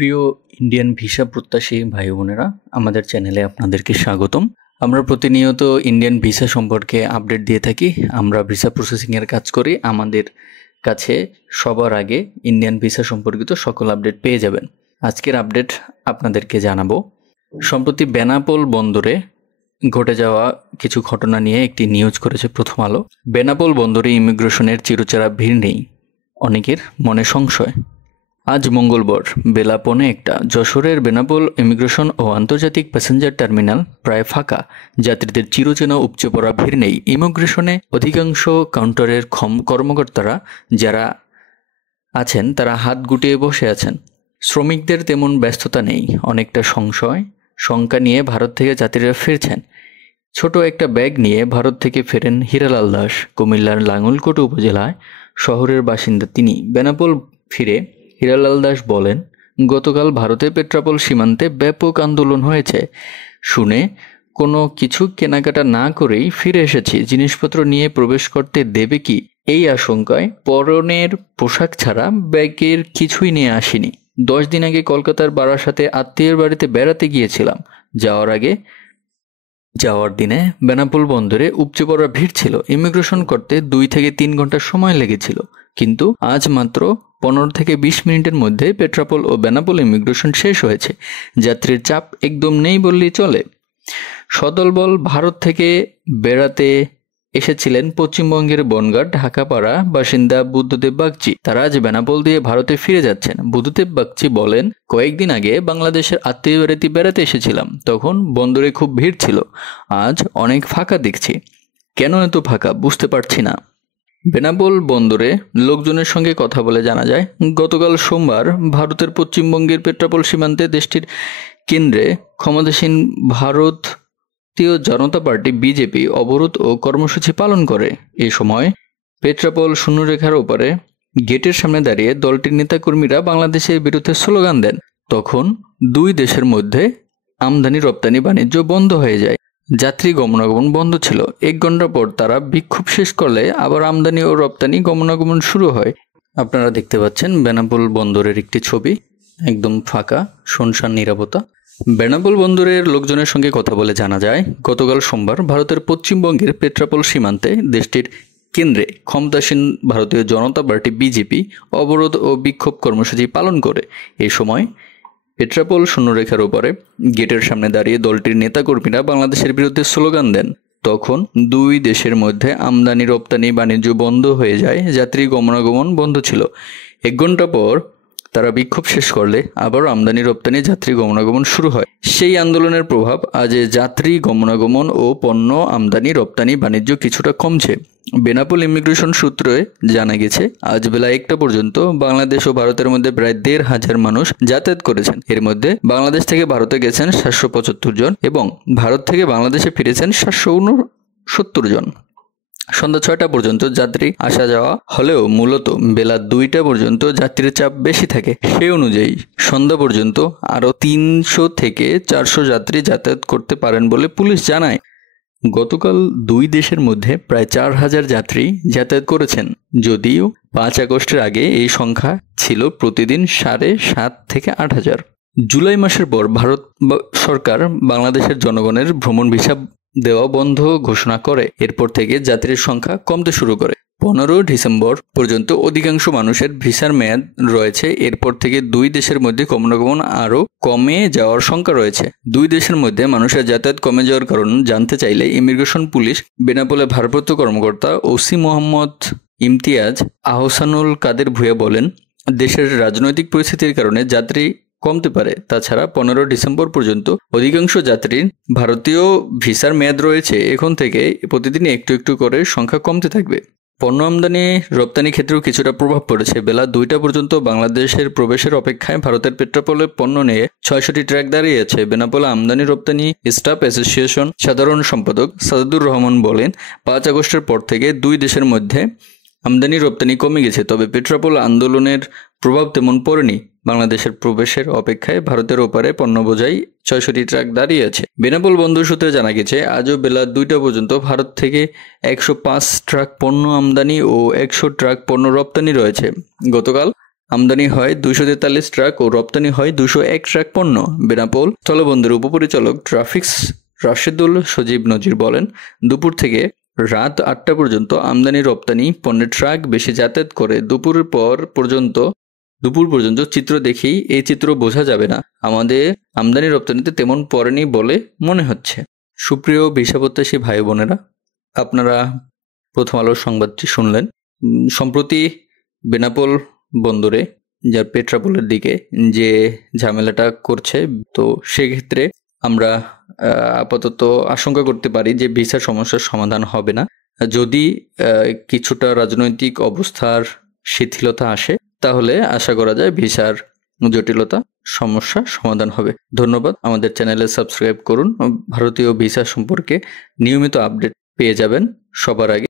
প্রিয় Indian visa প্রত্যাশী ভাই বোনেরা, আমাদের চ্যানেলে আপনাদেরকে স্বাগতম। আমরা প্রতিনিয়ত ইন্ডিয়ান ভিসা সম্পর্কে আপডেট দিয়ে থাকি। আমরা ভিসা প্রসেসিংয়ের কাজ করি। আমাদের কাছে সবার আগে ইন্ডিয়ান ভিসা সম্পর্কিত সকল আপডেট পেয়ে যাবেন। আজকের আপডেট আপনাদেরকে জানাবো। সম্প্রতি বেনাপোল বন্দরে ঘটে যাওয়া কিছু ঘটনা নিয়ে একটি নিউজ করেছে প্রথম আলো। বেনাপোল বন্দরে ইমিগ্রেশনের চিরচেরা ভিড় নেই, অনেকের মনে সংশয়। আজ মঙ্গলবার বেলা 1:45 যশোরের বেনাপোল ইমিগ্রেশন ও আন্তর্জাতিক প্যাসেঞ্জার টার্মিনাল প্রায় ফাঁকা। যাত্রীদের চিরচেনা উপচে পড়া ভিড় নেই। ইমিগ্রেশনে অধিকাংশ কাউন্টারের কর্মকর্তারা যারা আছেন তারা হাত গুটিয়ে বসে আছেন। শ্রমিকদের তেমন ব্যস্ততা নেই। অনেকটা শঙ্কা নিয়ে ভারত থেকে যাত্রীরা ফিরছেন। ছোট একটা ব্যাগ নিয়ে ভারত থেকে ফেরেন হীরালাল দাস। কুমিল্লার লাঙ্গলকোট উপজেলায় শহরের বাসিন্দা তিনি। বেনাপোল ফিরে হীরালাল দাস বলেন, গতকাল ভারতে পেট্রাপোল সীমান্তে ব্যাপক আন্দোলন হয়েছে শুনে কোনো কিছু কেনাকাটা না করেই ফিরে এসেছি। জিনিসপত্র নিয়ে প্রবেশ করতে দেবে কি এই আশঙ্কায় পরনের পোশাক ছাড়া ব্যাগের কিছুই নিয়ে আসিনি। 10 দিন আগে কলকাতার বারাসাতে আত্মীয়ের বাড়িতে বেড়াতে গিয়েছিলাম। যাওয়ার দিনে বেনাপোল বন্দরে উপচে পড়া ভিড় ছিল। ইমিগ্রেশন করতে 2 থেকে 3 ঘন্টা সময় লেগেছিল, কিন্তু আজ মাত্র 15 থেকে 20 মিনিটের মধ্যে পেট্রাপোল ও বেনাপোল ইমিগ্রেশন শেষ হয়েছে। যাত্রীর চাপ একদম নেই বললেই চলে। সদলবল ভারত থেকে বেড়াতে এসেছিলেন পশ্চিমবঙ্গের বনগাঁ ঢাকাপাড়া বাসিন্দা বুদ্ধদেব বাগচি। তারা আজ বেনাপোল দিয়ে ভারতে ফিরে যাচ্ছেন। বুদ্ধদেব বাগচি বলেন, কয়েকদিন আগে বাংলাদেশের আত্মীয় বাড়িতে বেড়াতে এসেছিলাম, তখন বন্দরে খুব ভিড় ছিল। আজ অনেক ফাঁকা দেখছি। কেন এত ফাঁকা বুঝতে পারছি না। বেনাপোল বন্দরে লোকজনের সঙ্গে কথা বলে জানা যায়, গতকাল সোমবার ভারতের পশ্চিমবঙ্গের পেট্রাপোল সীমান্তে দেশটির কেন্দ্রে ক্ষমতাসীন ভারতীয় জনতা পার্টি বিজেপি অবরোধ ও কর্মসূচি পালন করে। এ সময় পেট্রাপোল শূন্যরেখার ওপারে গেটের সামনে দাঁড়িয়ে দলটির নেতাকর্মীরা বাংলাদেশের বিরুদ্ধে স্লোগান দেন। তখন দুই দেশের মধ্যে আমদানি রপ্তানি বাণিজ্য বন্ধ হয়ে যায়। যাত্রী গমনাগমন বন্ধ ছিল। 1 ঘন্টা পর তারা বিক্ষোভ শেষ করলে আবার আমদানি ও রপ্তানি গমনাগমন শুরু হয়। আপনারা দেখতে পাচ্ছেন বেনাপোল বন্দরের একটি ছবি, একদম ফাঁকা, শুনশান নিরাপত্তা। বেনাপোল বন্দরের লোকজনের সঙ্গে কথা বলে জানা যায়, গতকাল সোমবার ভারতের পশ্চিমবঙ্গের পেট্রাপোল সীমান্তে দেশটির কেন্দ্রে ক্ষমতাসীন ভারতীয় জনতা পার্টি বিজেপি অবরোধ ও বিক্ষোভ কর্মসূচি পালন করে। এই সময় পেট্রাপোল শূন্যরেখার ওপরে গেটের সামনে দাঁড়িয়ে দলটির নেতাকর্মীরা বাংলাদেশের বিরুদ্ধে স্লোগান দেন। তখন দুই দেশের মধ্যে আমদানি রপ্তানি বাণিজ্য বন্ধ হয়ে যায়। যাত্রী গমনাগমন বন্ধ ছিল। 1 ঘন্টা পর তারা বিক্ষোভ শেষ করলে আবার আমদানি রপ্তানি যাত্রী গমনাগমন শুরু হয়। সেই আন্দোলনের প্রভাব আজ যাত্রী গমনাগমন ও পণ্য আমদানি রপ্তানি বাণিজ্য কিছুটা কমছে। বেনাপোল ইমিগ্রেশন সূত্রে জানা গেছে, আজ বেলা 1টা পর্যন্ত বাংলাদেশ ও ভারতের মধ্যে প্রায় 1,500 মানুষ যাতায়াত করেছেন। এর মধ্যে বাংলাদেশ থেকে ভারতে গেছেন 775 জন এবং ভারত থেকে বাংলাদেশে ফিরেছেন 769 জন। সন্ধ্যা 6টা পর্যন্ত যাত্রী আসা যাওয়া হলেও মূলত বেলা 2টা পর্যন্ত যাত্রীর চাপ বেশি থাকে। সেই অনুযায়ী সন্ধ্যা পর্যন্ত আরও 300 থেকে 400 যাত্রী যাতায়াত করতে পারেন বলে পুলিশ জানায়। গতকাল দুই দেশের মধ্যে প্রায় 4,000 যাত্রী যাতায়াত করেছেন, যদিও 5 আগস্টের আগে এই সংখ্যা ছিল প্রতিদিন 7,500 থেকে 8,000। জুলাই মাসের পর ভারত সরকার বাংলাদেশের জনগণের ভ্রমণ ভিসা দেওয়া বন্ধ ঘোষণা করে। এরপর থেকে যাত্রীর সংখ্যা কমতে শুরু করে। 15 ডিসেম্বর পর্যন্ত অধিকাংশ মানুষের ভিসার মেয়াদ রয়েছে। এরপর থেকে দুই দেশের মধ্যে গমনাগমন আরও কমে যাওয়ার শঙ্কা রয়েছে। দুই দেশের মধ্যে মানুষের যাতায়াত কমে যাওয়ার কারণ জানতে চাইলে ইমিগ্রেশন পুলিশ বেনাপোলে ভারপ্রাপ্ত কর্মকর্তা ওসি মোহাম্মদ ইমতিয়াজ আহসানুল কাদের ভূঁইয়া বলেন, দেশের রাজনৈতিক পরিস্থিতির কারণে যাত্রী কমতে পারে। তাছাড়া 15 ডিসেম্বর পর্যন্ত অধিকাংশ যাত্রীর ভারতীয় ভিসার মেয়াদ রয়েছে। এখন থেকে প্রতিদিন একটু একটু করে সংখ্যা কমতে থাকবে। পণ্য আমদানি রপ্তানি ক্ষেত্রেও কিছুটা প্রভাব পড়েছে। বেলা 2টা পর্যন্ত বাংলাদেশের প্রবেশের অপেক্ষায় ভারতের পেট্রাপোলে পণ্য নিয়ে 600টি ট্রাক দাঁড়িয়ে আছে। বেনাপোলে আমদানি রপ্তানি স্টাফ অ্যাসোসিয়েশন সাধারণ সম্পাদক সাদুর রহমান বলেন, 5 আগস্টের পর থেকে দুই দেশের মধ্যে আমদানি রপ্তানি কমে গেছে, তবে পেট্রাপোল আন্দোলনের প্রভাব তেমন পড়েনি। বাংলাদেশের প্রবেশের অপেক্ষায় ভারতের ওপারে পণ্য বোঝাই 600টি ট্রাক দাঁড়িয়ে আছে। বেনাপোল বন্দর সূত্রে জানা গেছে, আজও বেলা 2টা পর্যন্ত ভারত থেকে 105 ট্রাক পণ্য আমদানি ও 100 ট্রাক পণ্য রপ্তানি রয়েছে। গতকাল আমদানি হয় 243 ট্রাক ও রপ্তানি হয় 201 ট্রাক পণ্য। বেনাপোল স্থলবন্দরের উপপরিচালক ট্রাফিক্স রাশেদুল সজীব নজির বলেন, দুপুর থেকে রাত 8টা পর্যন্ত আমদানি রপ্তানি পণ্যের ট্রাক বেশি যাতায়াত করে। দুপুর পর্যন্ত চিত্র দেখেই এই চিত্র বোঝা যাবে না। আমাদের আমদানি রপ্তানিতে তেমন পড়েনি বলে মনে হচ্ছে। সুপ্রিয় ভিসা প্রত্যাশী ভাই বোনেরা, আপনারা প্রথম আলোর সংবাদটি শুনলেন। সম্প্রতি বেনাপোল বন্দরে যা পেট্রাপোলের দিকে যে ঝামেলাটা করছে, তো সেক্ষেত্রে আমরা আপাতত আশঙ্কা করতে পারি যে ভিসার সমস্যার সমাধান হবে না। যদি কিছুটা রাজনৈতিক অবস্থার শিথিলতা আসে তাহলে আশা করা যায় ভিসার জটিলতা সমস্যা সমাধান হবে। ধন্যবাদ। আমাদের চ্যানেলে সাবস্ক্রাইব করুন। ভারতীয় ভিসা সম্পর্কে নিয়মিত আপডেট পেয়ে যাবেন সবার আগে।